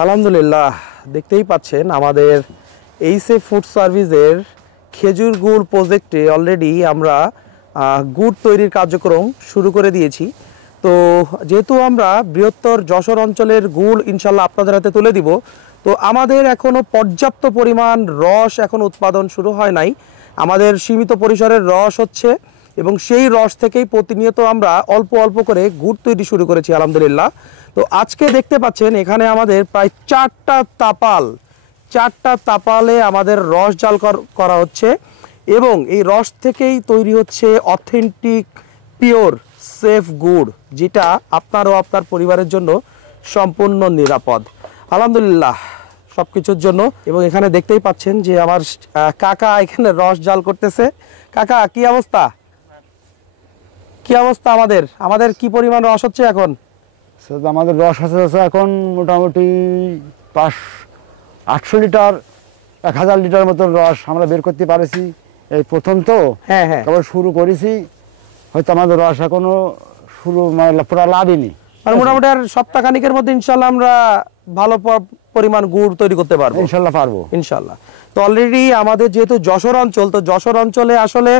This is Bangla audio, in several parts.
আলহামদুলিল্লাহ, দেখতেই পাচ্ছেন আমাদের এইসে ফুড সার্ভিসের খেজুর গুড় প্রজেক্টে অলরেডি আমরা গুড় তৈরির কার্যক্রম শুরু করে দিয়েছি। তো যেহেতু আমরা বৃহত্তর যশোর অঞ্চলের গুড় ইনশাল্লাহ আপনাদের হাতে তুলে দিব, তো আমাদের এখনও পর্যাপ্ত পরিমাণ রস এখন উৎপাদন শুরু হয় নাই। আমাদের সীমিত পরিসরের রস হচ্ছে এবং সেই রস থেকেই প্রতিনিয়ত আমরা অল্প অল্প করে গুড় তৈরি শুরু করেছি আলহামদুলিল্লাহ। তো আজকে দেখতে পাচ্ছেন এখানে আমাদের প্রায় চারটা তাপালে আমাদের রস জাল করা হচ্ছে এবং এই রস থেকেই তৈরি হচ্ছে অথেন্টিক পিওর সেফ গুড়, যেটা আপনার ও আপনার পরিবারের জন্য সম্পূর্ণ নিরাপদ আলহামদুলিল্লাহ সব কিছুর জন্য। এবং এখানে দেখতেই পাচ্ছেন যে আমার কাকা এখানে রস জাল করতেছে। কাকা, কি অবস্থা? আমাদের কি পরিমাণ রস হচ্ছে এখন? আমাদের রস আছে এখন মোটামুটি 800 লিটার 1000 লিটার মতন রস আমরা বের করতে পারেছি। এই প্রথম তো তারপর শুরু করেছি, হয়তো আমাদের রস এখনো শুরু পুরো লাভিনি, আর মোটামুটি আর সপ্তাহখানিকের মধ্যে ইনশাল্লাহ আমরা ভালো পরিমাণ গুড় তৈরি করতে পারবো। ইনশাল্লাহ। তো অলরেডি আমাদের যেহেতু যশোর অঞ্চল, তো যশোর অঞ্চলে আসলে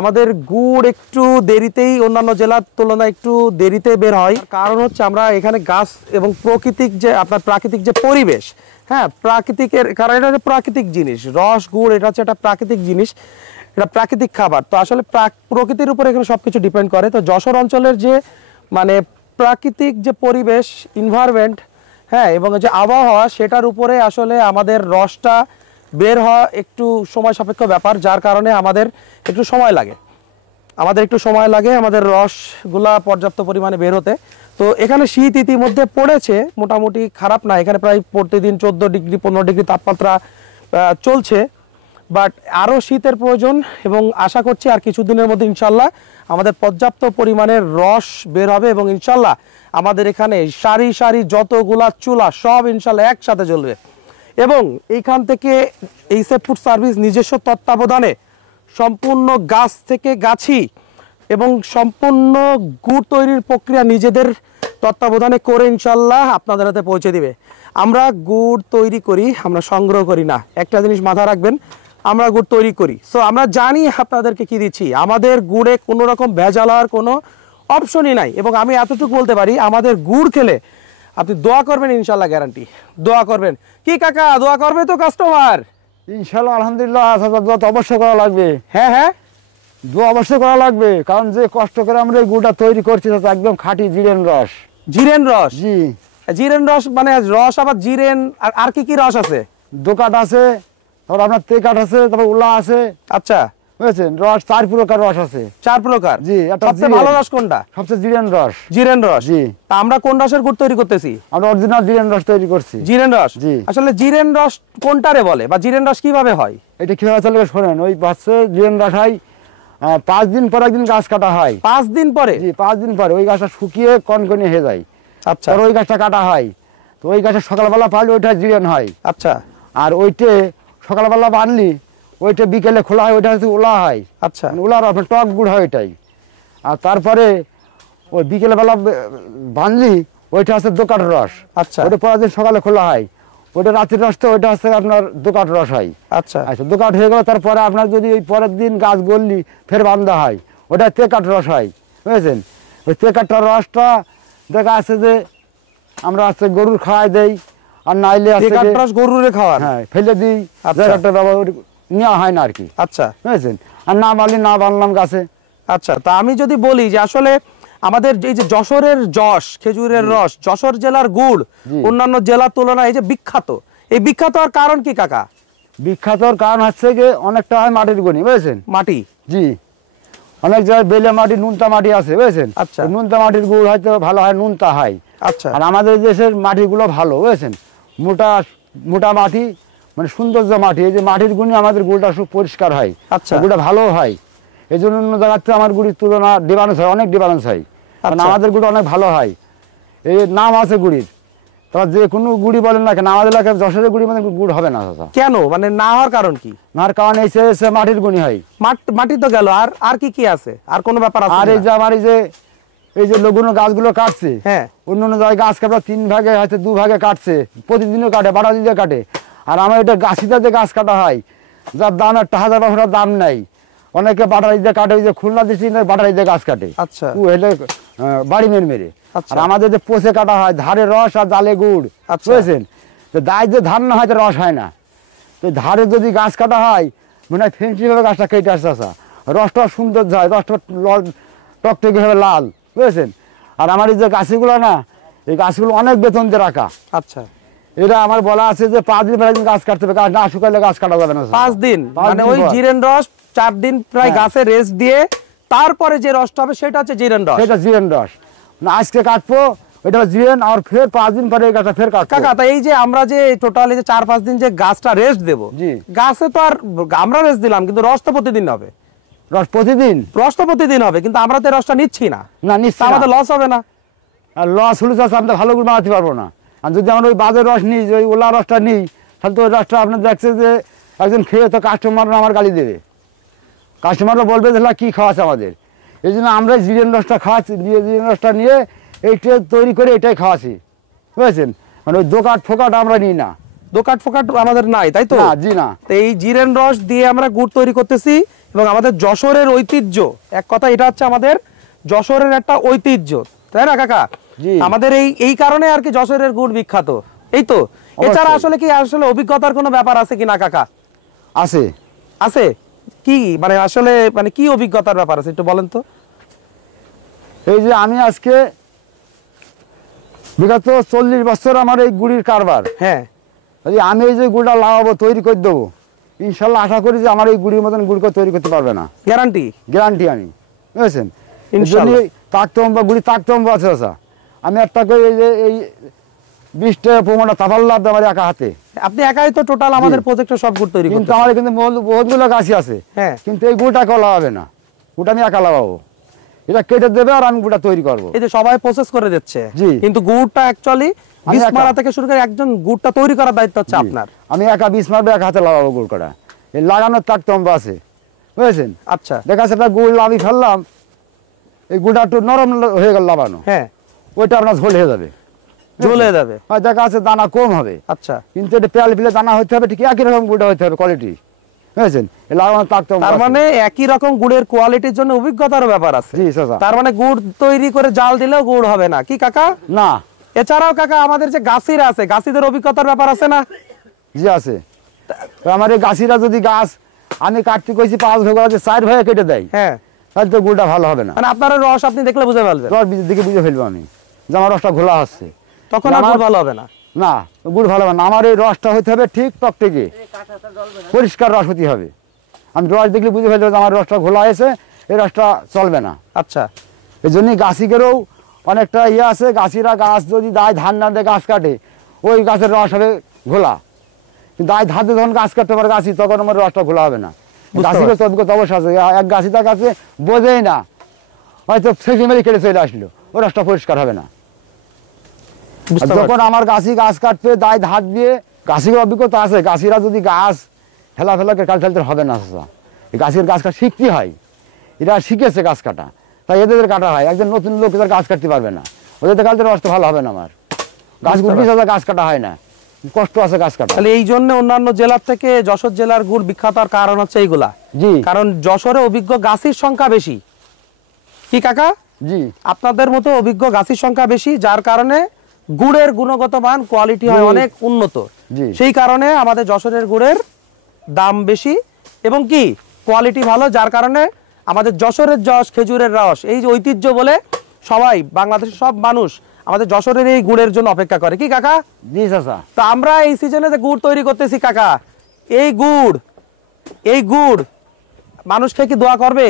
আমাদের গুড় একটু দেরিতেই অন্যান্য জেলার তুলনায় একটু দেরিতে বের হয়। কারণ হচ্ছে আমরা এখানে গাছ এবং প্রাকৃতিক যে পরিবেশ, প্রাকৃতিকের কারণ এটা হচ্ছে প্রাকৃতিক জিনিস। রস গুড় এটা হচ্ছে একটা প্রাকৃতিক জিনিস, এটা প্রাকৃতিক খাবার। তো আসলে প্রকৃতির উপরে এখানে সবকিছু ডিপেন্ড করে। তো যশোর অঞ্চলের যে প্রাকৃতিক যে পরিবেশ এনভায়রনমেন্ট এবং যে আবহাওয়া, সেটার উপরে আসলে আমাদের রসটা বের হওয়া একটু সময় সাপেক্ষ ব্যাপার, যার কারণে আমাদের একটু সময় লাগে আমাদের রসগুলা পর্যাপ্ত পরিমাণে বের হতে। তো এখানে শীত ইতিমধ্যে পড়েছে, মোটামুটি খারাপ না। এখানে প্রায় প্রতিদিন 14 ডিগ্রি 15 ডিগ্রি তাপমাত্রা চলছে, বাট আরও শীতের প্রয়োজন এবং আশা করছি আর কিছুদিনের মধ্যে ইনশাল্লাহ আমাদের পর্যাপ্ত পরিমাণের রস বের হবে এবং ইনশাল্লাহ আমাদের এখানে সারি সারি যতগুলা চুলা সব ইনশাল্লাহ একসাথে জ্বলবে। এবং এইখান থেকে এইসে ফুড সার্ভিস নিজস্ব তত্ত্বাবধানে সম্পূর্ণ গাছ থেকে গাছি এবং সম্পূর্ণ গুড় তৈরির প্রক্রিয়া নিজেদের তত্ত্বাবধানে করে ইনশাল্লাহ আপনাদের হাতে পৌঁছে দিবে। আমরা গুড় তৈরি করি, আমরা সংগ্রহ করি না। একটা জিনিস মাথায় রাখবেন, আমরা গুড় তৈরি করি। সো আমরা জানি আপনাদেরকে কি দিচ্ছি। আমাদের গুড়ে কোনো রকম ভেজাল হওয়ার কোনো অপশনই নাই। এবং আমি এতটুকু বলতে পারি, আমাদের গুড় খেলে আপনি দোয়া করবেন, ইনশাল্লাহ গ্যারান্টি দোয়া করবেন। কি কাকা, দোয়া করবে তো কাস্টমার? ইনশাল্লাহ আলহামদুলিল্লাহ, দোয়া তো অবশ্যই করা লাগবে। হ্যাঁ, দোয়া অবশ্যই করা লাগবে, কারণ যে কষ্ট করে আমরা এই গুড়টা তৈরি করছি একদম খাঁটি জিরেন রস। জি, জিরেন রস মানে রস আবার জিরেন। আর কি কি রস আছে? দোকাট আছে, তারপর আপনার তেকাট আছে, তারপর উলা আছে। আচ্ছা, বুঝেছেন, রস 4 প্রকার রস আছে। 4 প্রকার? জি। সবচেয়ে ভালো রস কোনটা? সবচেয়ে জিরেন রস। জি। তা আমরা কোন রসের গুড় তৈরি করতেছি? আমরা অরিজিনাল জিরেন রস তৈরি করছি। জিরেন রস? জি। আসলে জিরেন রস কোনটারে বলে বা জিরেন রস কিভাবে হয়? এটা কিভাবে চলে শোনেন, ওই বাচ্চা জিরেন রস হয় 5 দিন পর একদিন গাছ কাটা হয়। 5 দিন পরে? জি, 5 দিন পরে ওই গাছটা শুকিয়ে কনকনে হয়ে যায়। আচ্ছা। আর ওই গাছটা কাটা হয়, তো ওই গাছটা সকালবেলা পারলে ওইটা জিরেন হয়। আচ্ছা। আর ওইটা সকালবেলা বানলি ওইটা বিকেলে খোলা হয়, ওইটা হচ্ছে উলা হয়। আচ্ছা। উলার আপনার টক গুড় হয় ওইটাই। আর তারপরে ওই বিকেলবেলা বানলি ওইটা হচ্ছে দোকাট রস। আচ্ছা। ওইটা পরের দিন সকালে খোলা হয়, ওইটা রাতের রস, তো ওইটা হচ্ছে আপনার দোকাট রস হয়। আচ্ছা। আচ্ছা, দোকাট হয়ে গেল, তারপরে আপনার যদি ওই পরের দিন গাছ গললি ফের বান্ধা হয়, ওটা তেকাট রস হয়। বুঝেছেন, ওই তেকাটটা রসটা দেখা আছে যে আমরা হচ্ছে গরুর খাওয়াই দেই, আর নাইলে গরুরে খাওয়া, ফেলে দিই, জায়গাটা ব্যবহার নেওয়া হয় না আর কি। আচ্ছা, বুঝেছেন, আর না বানলাম গাছে। আচ্ছা, তা আমি যদি বলি যে আসলে আমাদের এই যে যশোরের খেজুরের রস, যশোর জেলার গুড় অন্যান্য জেলার তুলনায় এই যে বিখ্যাত, এই বিখ্যাত হওয়ার কারণ কি কাকা? বিখ্যাত হওয়ার কারণ হচ্ছে যে অনেকটা হয় মাটির গুণী। বুঝেছেন, মাটি। জি, অনেক জায়গায় বেলে মাটি, নুনতা মাটি আছে। বুঝেছেন। আচ্ছা। নুনতা মাটির গুড় হয়তো ভালো হয়, নুনতা হয়। আচ্ছা। আর আমাদের দেশের মাটিগুলো ভালো। বুঝেছেন, মোটা মাটি, মানে সৌন্দর্য মাটি। এই যে মাটির গুণে আমাদের গুড়টা খুব পরিষ্কার হয়। আচ্ছা। গুড়টা ভালো হয়, এই জন্য অন্য জায়গাতে আমার গুড়ির তুলনা ডিফারেন্স হয়, অনেক ডিফারেন্স হয়। কারণ আমাদের গুড় অনেক ভালো হয়, এই নাম আছে গুড়ির। তারপর যে কোনো গুড়ি বলেন না কেন, আমাদের এলাকায় যশোরের গুড়ি মানে গুড় হবে না। কেন, মানে না হওয়ার কারণ কি? না হওয়ার কারণ এসে মাটির গুণি হয়। মাটি তো গেল, আর কি কি আছে? আর কোনো ব্যাপার আছে? আর এই যে আমার এই যে এই যে লগুনো গাছগুলো কাটছে, হ্যাঁ, অন্য অন্য জায়গায় গাছ কাটা 3 ভাগে হয়তো 2 ভাগে কাটছে, প্রতিদিনও কাটে, বাটা দিয়ে কাটে। আর আমার এটা গাছিতে যে গাছ কাটা হয়, যার দাম 1,000 দাম নাই, অনেকে বাটারি দিয়ে কাটে, ওই যে খুলনা ডিস্ট্রিক্টে বাটারি দিয়ে গাছ কাটে। আচ্ছা, ও হলে বাড়ি মেরে মেরে। আর আমাদের যে পচে কাটা হয়, ধারে রস আর জালে গুড়, বুঝেছেন? তো দায় যে ধান না হয় তো রস হয় না। তো ধারে যদি গাছ কাটা হয়, মনে হয় ফেন্সিভাবে গাছটা কেটে আসছে, আসা রসটা সুন্দর যায়, রসটা টকটকে হবে লাল, বুঝেছেন? আর আমার এই যে গাছগুলো না, এই গাছগুলো অনেক বেতন দিয়ে রাখা। আচ্ছা, এটা আমার বলা আছে যে 5 দিন প্রায় গাছ কাটতে হবে, গাছ না শুকাইলে গাছ কাটা যাবে না। 5 দিন মানে ওই জিরেন রস 4 দিন প্রায় গাছে রেস্ট দিয়ে তারপরে যে রসটা হবে সেটা হচ্ছে জিরেন রস। সেটা জিরেন রস না, আজকে কাটবো ওইটা জিরেন, আর ফের 5 দিন পরে এই গাছটা ফের কাটবো। কাকা, তা এই যে আমরা যে টোটালি যে 4-5 দিন যে গাছটা রেস্ট দেবো, গাছে তো আর আমরা রেস্ট দিলাম, কিন্তু রস তো প্রতিদিন হবে। রস প্রতিদিন? রস তো প্রতিদিন হবে, কিন্তু আমরা তো রসটা নিচ্ছি না। না, নিচ্ছি, আমাদের লস হবে না। আর লস হলে চাষ আমরা ভালো করে বানাতে পারবো না। আর যদি আমরা ওই বাজার রস নিই, ওই ওলা রসটা নিই, তাহলে তো ওই রসটা আপনার দেখছে যে একজন খেয়ে তো কাস্টমাররা আমার গালি দেবে, কাস্টমাররা বলবে যে কী খাওয়াচ্ছে আমাদের। এই জন্য আমরা জিরেন রসটা খাওয়াচ্ছি, জিরেন রসটা নিয়ে এইটা তৈরি করে এটাই খাওয়াচ্ছি, বুঝেছেন? মানে ওই দোকাট ফোকাট আমরা নিই না, দোকাট ফোকাট আমাদের নাই, তাই তো? জি না। তো এই জিরেন রস দিয়ে আমরা গুড় তৈরি করতেছি, এবং আমাদের যশোরের ঐতিহ্য, এক কথা এটা হচ্ছে আমাদের যশোরের একটা ঐতিহ্য, তাই না কাকা? আমাদের এই কারণে আর কি যশোরের গুড় বিখ্যাত, এই তো। এছাড়া আসলে কি আসলে অভিজ্ঞতার কোনো ব্যাপার আছে কি না কাকা? আছে, আছে। কি মানে আসলে মানে কি অভিজ্ঞতার ব্যাপার আছে একটু বলেন তো। এই যে আমি আজকে বিগত 40 বছর আমার এই গুড়ির কারবার। হ্যাঁ, আমি এই যে গুড়টা লাগাবো, তৈরি করে দেবো, ইনশাল্লাহ আশা করি যে আমার এই গুড়ির মতন গুড় করে তৈরি করতে পারবে না। গ্যারান্টি? গ্যারান্টি আমি, বুঝেছেন? তাকতম্ব গুড়ি তাকতম্ব আছে, আচ্ছা আমি একটা করে এই যে এই 20টা 15টা তাপাল্লা আমার একা হাতে। আপনি একাই তো টোটাল আমাদের প্রজেক্টে সব গুড় তৈরি করতে? কিন্তু আমার কিন্তু বহুতগুলো গাছই আছে, হ্যাঁ, কিন্তু এই গুড়টা কেউ লাগাবে না, গুড়টা আমি একা লাগাবো, এটা কেটে দেবে আর আমি গুড়টা তৈরি করবো। এই যে সবাই প্রসেস করে দিচ্ছে, কিন্তু গুড়টা অ্যাকচুয়ালি বীজ মারা থেকে শুরু করে একজন গুড়টা তৈরি করার দায়িত্ব হচ্ছে আপনার। আমি একা বীজ মারবো, এক হাতে লাগাবো গুড় করা, এই লাগানোর তাকতম্ব আছে, বুঝেছেন? আচ্ছা, দেখা যাচ্ছে একটা গুড় লাভি ফেললাম, এই গুড়টা একটু নরম হয়ে গেল লাগানো, হ্যাঁ, ওইটা আপনার ঝোল হয়ে যাবে, ঝোল হয়ে যাবে, দেখা যাচ্ছে দানা কম হবে। আচ্ছা, কিন্তু এটা পেয়াল ফেলে দানা হতে হবে ঠিক একই রকম গুড়টা হতে হবে, কোয়ালিটি, বুঝেছেন? লাগানোর তাকতম্ব। তার মানে একই রকম গুড়ের কোয়ালিটির জন্য অভিজ্ঞতার ব্যাপার আছে। জি চাচা। তার মানে গুড় তৈরি করে জাল দিলেও গুড় হবে না, কি কাকা? না। এছাড়াও কাকা আমাদের যে গাছিরা আছে, গাছিদের অভিজ্ঞতার ব্যাপার আছে না? জি আছে। আমার এই গাছিরা যদি গাছ আমি কাটতে কইছি 5 ভাগ আছে, 4 ভাগে কেটে দেয়, হ্যাঁ, তাহলে তো গুড়টা ভালো হবে না। মানে আপনার রস আপনি দেখলে বুঝে ফেলবেন, রস দিকে বুঝে ফেলবো আমি যে আমার রসটা ঘোলা হচ্ছে, তখন আর গুড় ভালো হবে না। না, গুড় ভালো হবে না। আমার এই রসটা হতে হবে ঠিক টকটকে, পরিষ্কার রস হতে হবে। আমি রস দেখলে বুঝে ফেলবো যে আমার রসটা ঘোলা হয়েছে, এই রসটা চলবে না। আচ্ছা, এই জন্যই গাছিকেরও অনেকটা ইয়ে আছে, গাছিরা গাছ যদি দায় ধান না দিয়ে গাছ কাটে, ওই গাছের রস হবে ঘোলা, কিন্তু দায় ধান দিয়ে যখন গাছ কাটতে পারে গাছি, তখন আমার রসটা ঘোলা হবে না। গাছিকে তো অবশ্যই আছে, এক গাছি তার কাছে বোঝেই না, হয়তো সেটি মেরে কেটে চলে আসলো, ওই রসটা পরিষ্কার হবে না। যখন আমার গাছি গাছ কাটবে দায় ধার দিয়ে, গাছির অভিজ্ঞতা আছে, গাছিরা যদি গাছ ফেলা ফেলতে হবে না, এই গাছের গাছ কাটা শিখতে হয়, এরা শিখেছে গাছ কাটা, তাই এদের কাটা হয়। একজন নতুন লোক এদের গাছ কাটতে পারবে না, ওদের কাটতে রসটা ভালো হবে না। আমার গাছগুলো গাছ কাটা হয় না, কষ্ট আছে গাছ কাটা। তাহলে এই জন্য অন্যান্য জেলার থেকে যশোর জেলার গুড় বিখ্যাত কারণ হচ্ছে এইগুলা। জি, কারণ যশোরে অভিজ্ঞ গাছির সংখ্যা বেশি, কি কাকা? জি, আপনাদের মতো অভিজ্ঞ গাছির সংখ্যা বেশি, যার কারণে গুড়ের গুণগত মান কোয়ালিটি হয় অনেক উন্নত। সেই কারণে আমাদের যশোরের গুড়ের দাম বেশি এবং কি কোয়ালিটি ভালো, যার কারণে আমাদের যশোরের যশ খেজুরের রস, এই যে ঐতিহ্য বলে সবাই বাংলাদেশের সব মানুষ আমাদের যশোরের এই গুড়ের জন্য অপেক্ষা করে, কি কাকা? জি চাচা। তো আমরা এই সিজনে যে গুড় তৈরি করতেছি কাকা, এই গুড় মানুষ খেয়ে কি দোয়া করবে?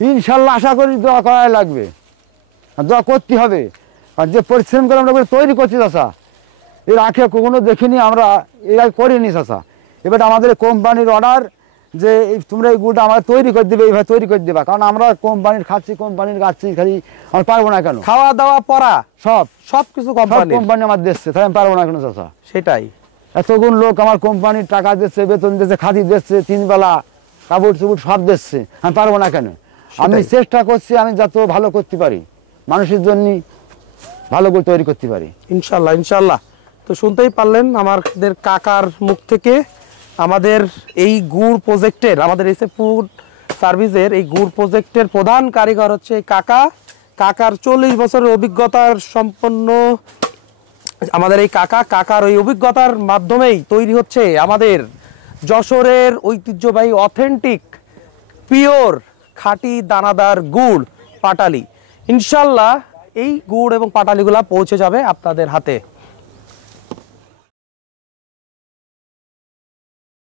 ইনশাল্লাহ আশা করি দোয়া করাই লাগবে, দোয়া করতে হবে। আর যে পরিশ্রম করে আমরা তৈরি করছি চাচা, এর আগে কখনো দেখিনি আমরা, এরা করিনি চাচা। এবার আমাদের কোম্পানির অর্ডার যে তোমরা এই গুড়টা আমরা তৈরি করে দেবে, এইভাবে তৈরি করে দেবা, কারণ আমরা কোম্পানির খাচ্ছি, কোম্পানির গাচ্ছি, খালি আমরা পারবো না কেন, খাওয়া দাওয়া পড়া সব কিছু কোম্পানি আমার দিচ্ছে, তাই আমি পারবো না কেন চাচা? সেটাই, এতগুণ লোক আমার কোম্পানির টাকা দিচ্ছে, বেতন দিচ্ছে, খাতি দিচ্ছে, 3 বেলা কাপড় চুপড় সব দিচ্ছে, আমি পারবো না কেন? আমি চেষ্টা করছি আমি যত ভালো করতে পারি, মানুষের জন্য ভালো গুড় তৈরি করতে পারি ইনশাল্লাহ ইনশাল্লাহ। তো শুনতেই পারলেন আমাদের কাকার মুখ থেকে। আমাদের এই গুড় প্রজেক্টের, আমাদের এসএফ ফুড সার্ভিসের এই গুড় প্রজেক্টের প্রধান কারিগর হচ্ছে কাকা। কাকার 40 বছরের অভিজ্ঞতার সম্পন্ন আমাদের এই কাকার ওই অভিজ্ঞতার মাধ্যমেই তৈরি হচ্ছে আমাদের যশোরের ঐতিহ্যবাহী অথেন্টিক পিওর খাঁটি দানাদার গুড় পাটালি। ইনশাল্লাহ এই গুড় এবং পাটালিগুলা পৌঁছে যাবে আপনাদের হাতে।